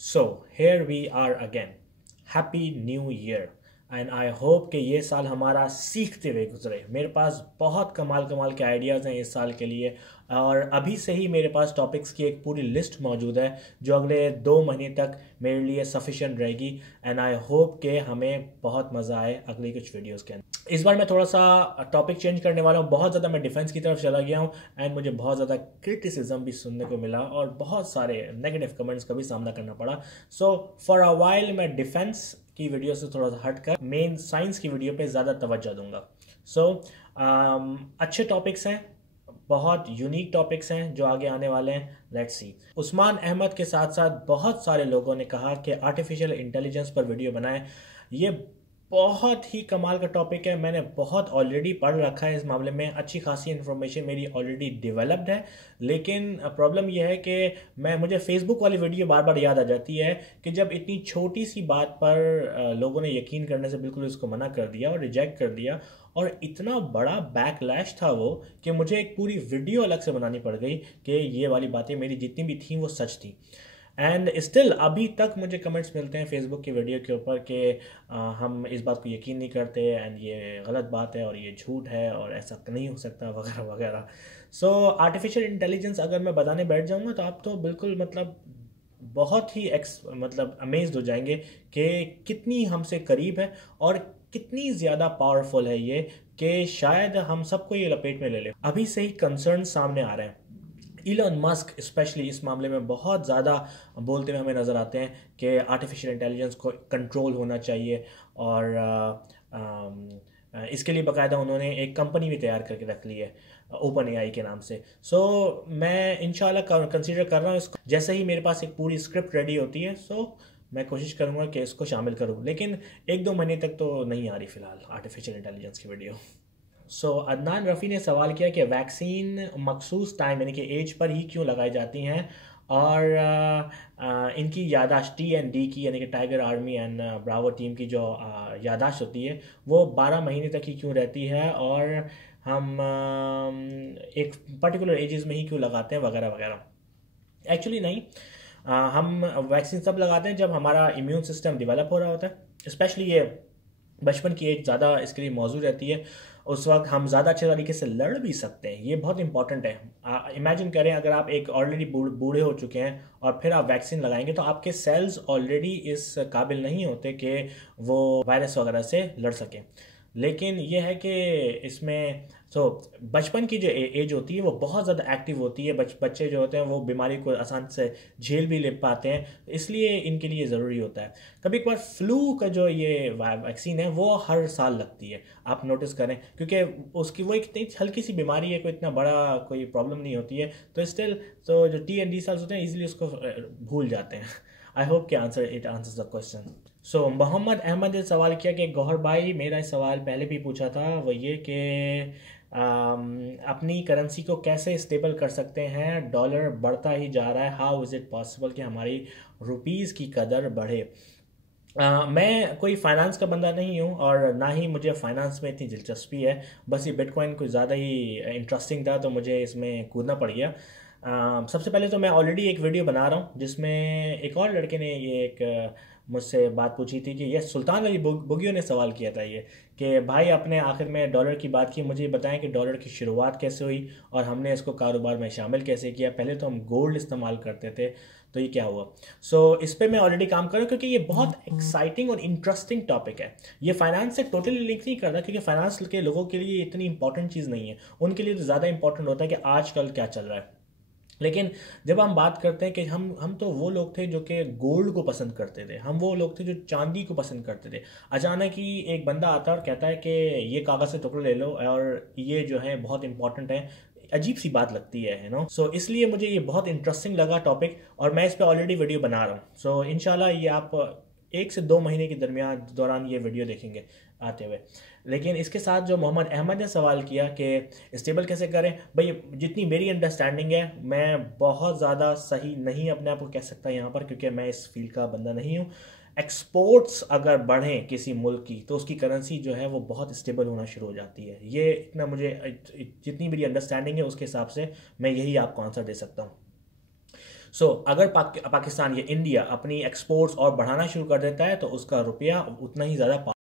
So here we are again. Happy New Year. And I hope कि ये साल हमारा सीखते हुए गुजरे। मेरे पास बहुत कमाल कमाल के आइडियाज़ हैं इस साल के लिए, और अभी से ही मेरे पास टॉपिक्स की एक पूरी लिस्ट मौजूद है जो अगले 2 महीने तक मेरे लिए सफिशिएंट रहेगी। एंड आई होप कि हमें बहुत मज़ा आए अगली कुछ वीडियोस के अंदर। इस बार मैं थोड़ा सा टॉपिक चेंज करने वाला हूँ। बहुत ज़्यादा मैं डिफेंस की तरफ चला गया हूँ एंड मुझे बहुत ज़्यादा क्रिटिसिज्म भी सुनने को मिला और बहुत सारे नेगेटिव कमेंट्स का भी सामना करना पड़ा। सो फॉर अ वाइल मैं डिफेंस की वीडियो से थोड़ा सा हटकर मेन साइंस की वीडियो पे ज़्यादा तवज्जो दूंगा। सो अच्छे टॉपिक्स हैं, बहुत यूनिक टॉपिक्स हैं जो आगे आने वाले हैं। Let's see. उस्मान अहमद के साथ साथ बहुत सारे लोगों ने कहा कि आर्टिफिशियल इंटेलिजेंस पर वीडियो बनाएं। ये बहुत ही कमाल का टॉपिक है। मैंने बहुत ऑलरेडी पढ़ रखा है इस मामले में, अच्छी खासी इन्फॉर्मेशन मेरी ऑलरेडी डेवलप्ड है। लेकिन प्रॉब्लम यह है कि मुझे फेसबुक वाली वीडियो बार बार याद आ जाती है कि जब इतनी छोटी सी बात पर लोगों ने यकीन करने से बिल्कुल इसको मना कर दिया और रिजेक्ट कर दिया, और इतना बड़ा बैकलैश था वो कि मुझे एक पूरी वीडियो अलग से बनानी पड़ गई कि ये वाली बातें मेरी जितनी भी थी वो सच थी। एंड स्टिल अभी तक मुझे कमेंट्स मिलते हैं फेसबुक की वीडियो के ऊपर कि हम इस बात को यकीन नहीं करते एंड ये गलत बात है और ये झूठ है और ऐसा नहीं हो सकता वगैरह वगैरह। सो आर्टिफिशियल इंटेलिजेंस अगर मैं बताने बैठ जाऊंगा तो आप तो बिल्कुल मतलब बहुत ही अमेज्ड हो जाएंगे कि कितनी हमसे करीब है और कितनी ज़्यादा पावरफुल है ये, कि शायद हम सबको ये लपेट में ले ले। अभी से ही कंसर्न सामने आ रहे हैं। इलॉन मस्क स्पेशली इस मामले में बहुत ज़्यादा बोलते हुए हमें नज़र आते हैं कि आर्टिफिशियल इंटेलिजेंस को कंट्रोल होना चाहिए, और इसके लिए बाकायदा उन्होंने एक कंपनी भी तैयार करके रख ली है ओपन एआई के नाम से। सो मैं इंशाल्लाह कंसीडर कर रहा हूँ इसको। जैसे ही मेरे पास एक पूरी स्क्रिप्ट रेडी होती है मैं कोशिश करूँगा कि इसको शामिल करूँ, लेकिन 1-2 महीने तक तो नहीं आ रही फ़िलहाल आर्टिफिशियल इंटेलिजेंस की वीडियो। अदनान रफ़ी ने सवाल किया कि वैक्सीन मखसूस टाइम यानी कि एज पर ही क्यों लगाई जाती हैं, और इनकी यादाश्त TND की यानी कि tiger army and Bravo team की जो यादाश्त होती है वो 12 महीने तक ही क्यों रहती है, और हम एक पर्टिकुलर एजेस में ही क्यों लगाते हैं वगैरह वगैरह। एक्चुअली नहीं, हम वैक्सीन तब लगाते हैं जब हमारा इम्यून सिस्टम डेवलप हो रहा होता है। स्पेशली ये बचपन की एज ज़्यादा इसके लिए मौजूद रहती है। उस वक्त हम ज़्यादा अच्छे तरीके से लड़ भी सकते हैं। ये बहुत इंपॉर्टेंट है। इमेजिन करें अगर आप एक ऑलरेडी बूढ़े हो चुके हैं और फिर आप वैक्सीन लगाएंगे तो आपके सेल्स ऑलरेडी इस काबिल नहीं होते कि वो वायरस वगैरह से लड़ सकें। लेकिन यह है कि इसमें बचपन की जो एज होती है वो बहुत ज़्यादा एक्टिव होती है। बच्चे जो होते हैं वो बीमारी को आसान से झेल भी ले पाते हैं, इसलिए इनके लिए ज़रूरी होता है। कभी कभार फ्लू का जो ये वैक्सीन है वो हर साल लगती है, आप नोटिस करें, क्योंकि उसकी वो एक इतनी हल्की सी बीमारी है, कोई इतना बड़ा कोई प्रॉब्लम नहीं होती है। तो स्टिल जो TND सेल्स होते हैं ईजिली उसको भूल जाते हैं। आई होप कि it answers the question. Mohammad Ahmed ने सवाल किया कि गौहर भाई, मेरा सवाल पहले भी पूछा था, वो ये कि अपनी करेंसी को कैसे स्टेबल कर सकते हैं, डॉलर बढ़ता ही जा रहा है, हाउ इज़ इट पॉसिबल कि हमारी रुपीज़ की कदर बढ़े। मैं कोई फाइनेंस का बंदा नहीं हूँ और ना ही मुझे फाइनेंस में इतनी दिलचस्पी है। बस ये बिटकॉइन कुछ ज़्यादा ही इंटरेस्टिंग था तो मुझे इसमें कूदना पड़ गया। सबसे पहले तो मैं ऑलरेडी एक वीडियो बना रहा हूँ जिसमें एक और लड़के ने ये एक मुझसे बात पूछी थी कि ये सुल्तान अली बुगियो ने सवाल किया था ये कि भाई आपने आखिर में डॉलर की बात की, मुझे बताएं कि डॉलर की शुरुआत कैसे हुई और हमने इसको कारोबार में शामिल कैसे किया। पहले तो हम गोल्ड इस्तेमाल करते थे, तो ये क्या हुआ। इस पर मैं ऑलरेडी काम कर रहा हूँ क्योंकि ये बहुत एक्साइटिंग और इंटरेस्टिंग टॉपिक है। ये फाइनेंस से टोटली लिंक नहीं करता क्योंकि फाइनेंस के लोगों के लिए इतनी इंपॉर्टेंट चीज़ नहीं है। उनके लिए तो ज़्यादा इंपॉर्टेंट होता है कि आजकल क्या चल रहा है। लेकिन जब हम बात करते हैं कि हम तो वो लोग थे जो कि गोल्ड को पसंद करते थे, हम वो लोग थे जो चांदी को पसंद करते थे। अचानक ही एक बंदा आता है और कहता है कि ये कागज़ से टुकड़े ले लो और ये जो है बहुत इंपॉर्टेंट है। अजीब सी बात लगती है इसलिए मुझे ये बहुत इंटरेस्टिंग लगा टॉपिक और मैं इस पर ऑलरेडी वीडियो बना रहा हूँ। इंशाल्लाह ये आप 1 से 2 महीने के दौरान ये वीडियो देखेंगे आते हुए। लेकिन इसके साथ जो मोहम्मद अहमद ने सवाल किया कि स्टेबल कैसे करें, भाई जितनी मेरी अंडरस्टैंडिंग है, मैं बहुत ज़्यादा सही नहीं अपने आप को कह सकता यहाँ पर क्योंकि मैं इस फील्ड का बंदा नहीं हूँ। एक्सपोर्ट्स अगर बढ़ें किसी मुल्क की तो उसकी करेंसी जो है वो बहुत स्टेबल होना शुरू हो जाती है। ये इतना मुझे जितनी मेरी अंडरस्टैंडिंग है उसके हिसाब से मैं यही आपको आंसर दे सकता हूँ। अगर पाकिस्तान या इंडिया अपनी एक्सपोर्ट्स और बढ़ाना शुरू कर देता है तो उसका रुपया उतना ही ज़्यादा